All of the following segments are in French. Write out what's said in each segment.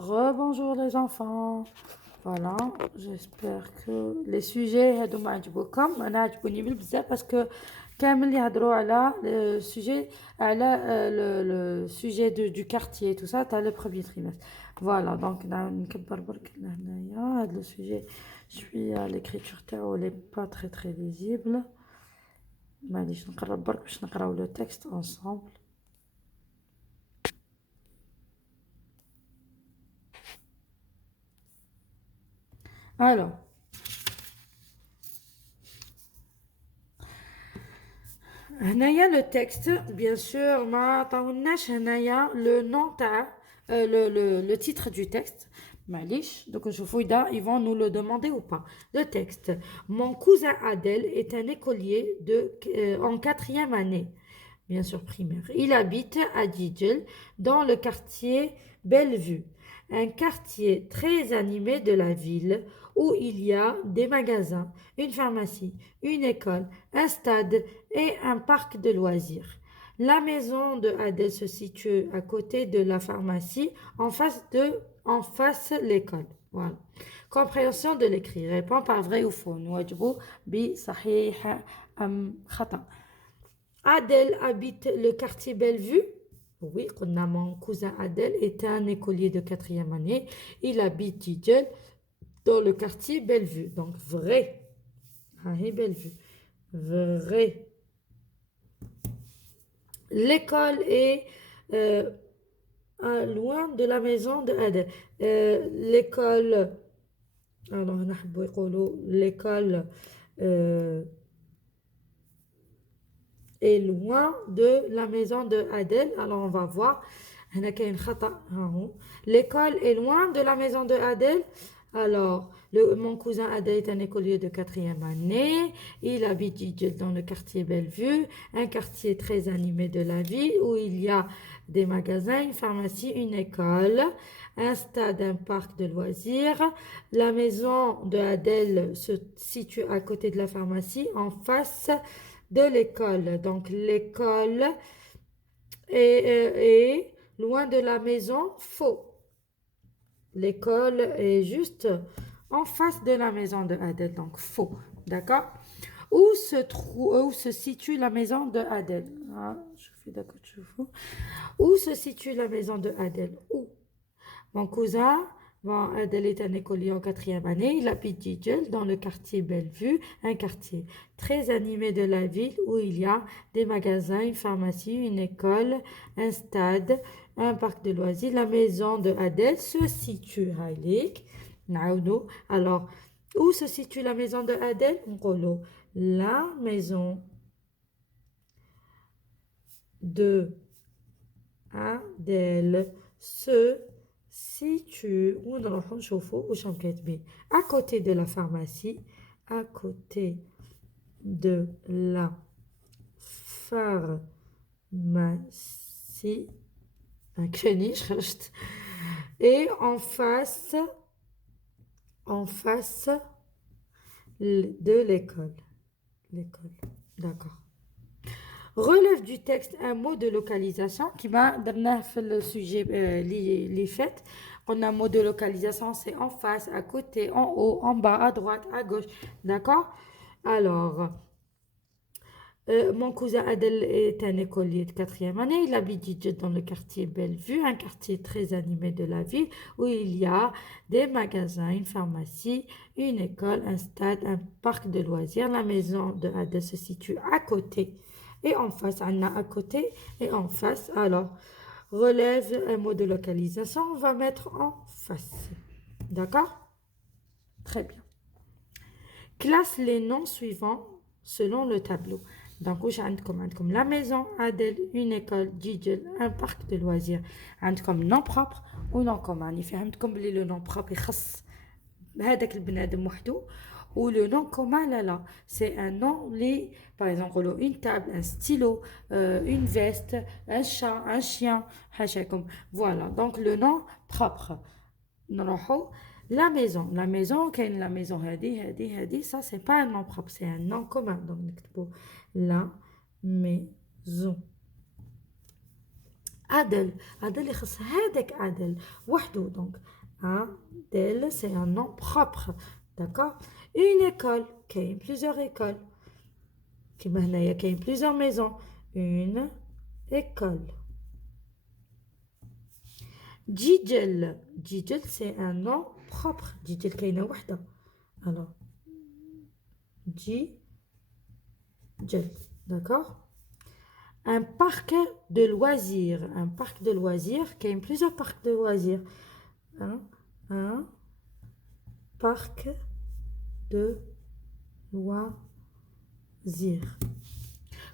Rebonjour les enfants. Voilà, j'espère que les sujets هادو عجبوكم. انا عجبوني بزاف باسكو كامل يهضروا على السوجي على le sujet du quartier tout ça تاع le premier trimestre. Voilà, donc نكبر برك لهنايا هذا le sujet. Je suis à l'écriture تاعو elle est pas très visible. معليش نقرب برك باش نقراو le texte ensemble. Alors, هنايا le texte bien sûr ما عطاولناش هنايا le nom تاع le titre du texte معليش donc نشوفوا إذا ils vont nous le demander ou pas. Le texte: mon cousin Adel est un écolier en quatrième année, bien sûr primaire. Il habite à Djidjel dans le quartier Bellevue, un quartier très animé de la ville où il y a des magasins, une pharmacie, une école, un stade et un parc de loisirs. La maison de Adel se situe à côté de la pharmacie, en face l'école. Voilà. Compréhension de l'écrit. Répond par vrai ou faux. نواجبوا بصحيح أم خطأ. Adel habite le quartier Bellevue. Oui, mon cousin Adel est un écolier de quatrième année. Il habite Djidjel dans le quartier Bellevue. Donc, vrai. Ah, Bellevue. Vrai. L'école est loin de la maison de Adel. L'école. Alors, l'école est loin de la maison de Adel. Alors, on va voir. L'école est loin de la maison de Adel. Alors, mon cousin Adel est un écolier de quatrième année. Il habite dans le quartier Bellevue, un quartier très animé de la ville où il y a des magasins, une pharmacie, une école, un stade, un parc de loisirs. La maison de Adel se situe à côté de la pharmacie, en face de l'école. Donc, l'école est loin de la maison, faux. L'école est juste en face de la maison de Adel, donc faux. D'accord? Où se situe la maison de Adel? Ah, je fais d'accord, je fous. Où se situe la maison de Adel? Où? Mon cousin, Adel est un écolier en quatrième année. Il habite Djidjel dans le quartier Bellevue, un quartier très animé de la ville où il y a des magasins, une pharmacie, une école, un stade, un parc de loisirs. La maison de Adel se situe alors, où se situe la maison de Adel? La maison de Adel se situe à côté de la pharmacie, à côté de la pharmacie, et en face de l'école. L'école, d'accord. Relève du texte un mot de localisation qui m'a donné le sujet les faits. On a un mot de localisation, c'est en face, à côté, en haut, en bas, à droite, à gauche. D'accord? Alors, mon cousin Adel est un écolier de quatrième année. Il habite dans le quartier Bellevue, un quartier très animé de la ville où il y a des magasins, une pharmacie, une école, un stade, un parc de loisirs. La maison de Adel se situe à côté et en face. Anna à côté et en face. Alors, relève un mot de localisation. On va mettre en face. D'accord? Très bien. Classe les noms suivants selon le tableau. Donc, واش عندكم la maison, Adel, une école, Djidjel, un parc de loisirs. عندكم nom propre ou nom commun. يفهمتكم بلي le nom propre يخص هذاك البنادم وحده ou le nom commun là c'est un nom li par exemple une table, un stylo, une veste, un chat, un chien حاشاكم. Voilà, donc le nom propre. نروحوا la maison كاين la maison هذه ça c'est pas un nom propre, c'est un nom commun. Donc نكتبوا la maison. Adel. Adel يخص هذاك Adel وحده. Donc Adel c'est un nom propre. D'accord. Une école. كاين plusieurs écoles. كيما هنايا كاين plusieurs maisons. Une école. Djidjel. Djidjel c'est un nom propre. Djidjel كاينة وحدة. Alors Djidjel. D'accord. Un parc de loisirs. Un parc de loisirs. Il y a plusieurs parcs de loisirs. Un parc de loisirs.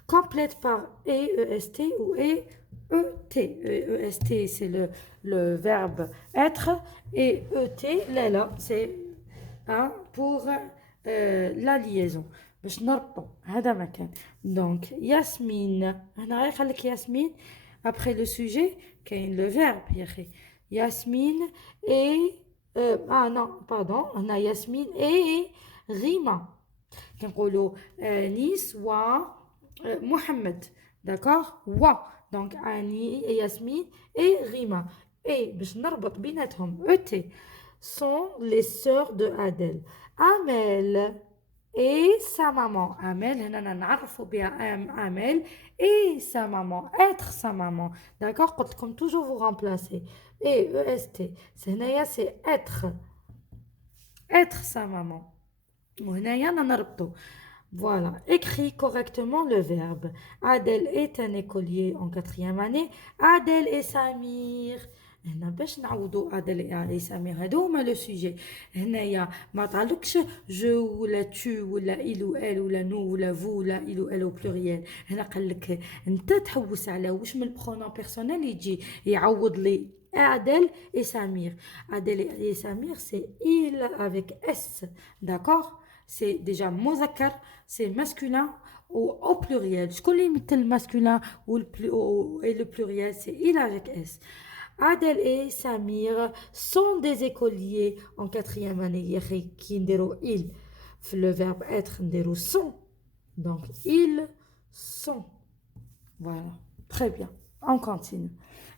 Complète par EEST ou EET. EEST, c'est le verbe être. Et ET, là, c'est pour la liaison. باش نربطو هذا مكان. دونك ياسمين هنا غير خليك ياسمين après le sujet كاين le verbe يا اخي ياسمين et non pardon هنا ياسمين et ريما كنقولوا نيس و محمد d'accord و دونك اني ياسمين et ريما et باش نربط بيناتهم eux sont les sœurs de Adèle. Amel et sa maman. Amel, هنا نعرفوا بها Amel et sa maman. Être sa maman. D'accord? Comme toujours vous remplacez. Et EST. C'est être. Être sa maman. وهنايا نربطوا. Voilà. Écris correctement le verbe. Adèle est un écolier en 4e année. Adèle et Samir. هنا باش نعوضوا ادل على سامي هادو هما لو سوجي. هنايا ما طالكش جو ولا تو ولا إلو ال ولا نو ولا فو ولا إلو ال او بلوريال. هنا قال لك انت تحوس على واش من البرونون بيرسونيل يجي يعوض لي Adèle et Samir. Adèle et Samir c'est il avec s. D'accord. C'est déjà mozakkar, c'est masculin ou au pluriel. شكون اللي يمثل masculin ou le pluriel c'est il avec s. Adèle et Samir sont des écoliers en 4e année. Qui ndiro il. Le verbe être ndiro sont. Donc ils sont. Voilà. Très bien. On continue.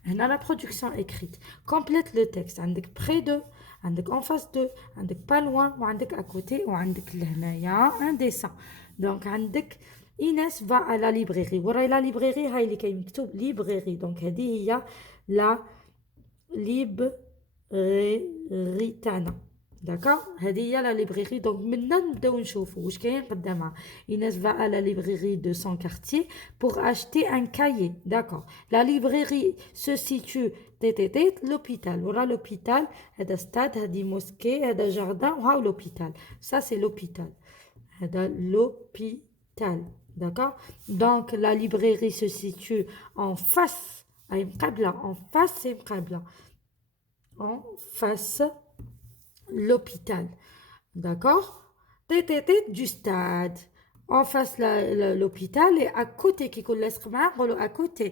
On a la production écrite. Complète le texte. عندك près de, عندك en face de, عندك pas loin, وعندك à côté, وعندك لهنايا un dessin. Donc عندك Inès va à la librairie. وراي la librairie هاي اللي كاين مكتوب librairie. Donc هذه هي la librairie تاعنا. D'accord. هذه هي la librairie. Donc maintenant نبداو نشوفوا واش كاين قدامها. Inès va à la librairie de son quartier pour acheter un cahier. D'accord. La librairie se situe l'hôpital. Voilà l'hôpital. هذا stade, هذه mosquée, هذا jardin, وها l'hôpital. Ça c'est l'hôpital. هذا l'hôpital. D'accord. Donc la librairie se situe en face. En face c'est مقابلة. En face l'hôpital. D'accord. Du stade. En face l'hôpital et à côté كي يكون لاصق معاه نقولوا à côté.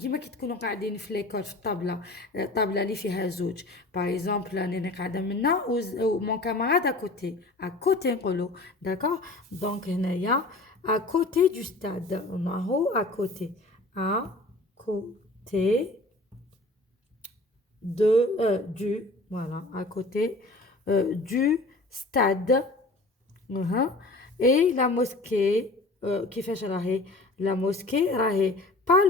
كيما كي تكونوا قاعدين في ليكول في الطابله اللي فيها زوج. باغ اكزومبل انا قاعده منا و مون كاماراد à côté. À côté نقولوا. D'accord. Donc هنايا à côté du stade. معه à côté. À côté du voilà à côté du stade. Et la mosquée كيفاش راهي la mosquée راهي pas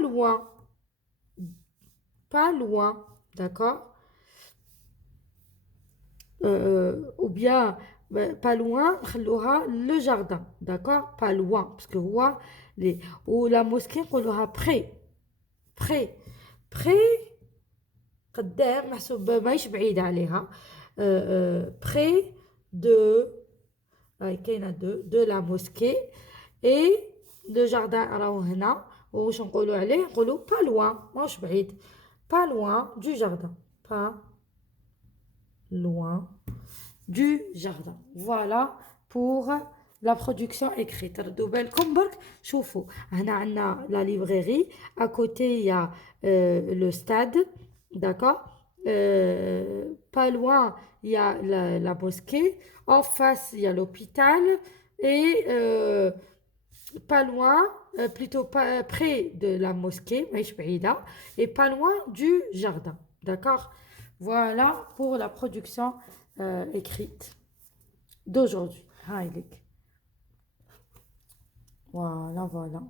loin d'accord. ou bien pas loin خلوها le jardin. D'accord. Pas loin parce que هو ou la mosquée نقولوها près قدام محسوب ماهيش بعيدة عليها. près de كاينة de la mosquée et le jardin راهو هنا. واش نقولوا عليه نقولوا pas loin ماهوش بعيد. pas loin du jardin. pas loin du jardin. Voilà pour la production écrite. ردوا بالكم برك شوفوا هنا عندنا la librairie. À côté il y a le stade. D'accord. Pas loin il y a la mosquée. En face il y a l'hôpital et pas loin plutôt pas près de la mosquée, ماهيش بعيدة, et pas loin du jardin. D'accord? Voilà pour la production écrite d'aujourd'hui. هايلك. Voilà, voilà.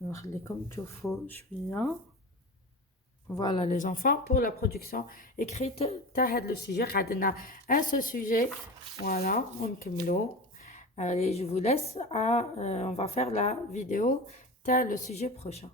نخليكم تشوفوا شوية. Voilà les enfants pour la production écrite تاع le sujet. قعدنا un seul sujet. Voilà, ونكملوا. Allez, je vous laisse on va faire la vidéo تاع le sujet prochain.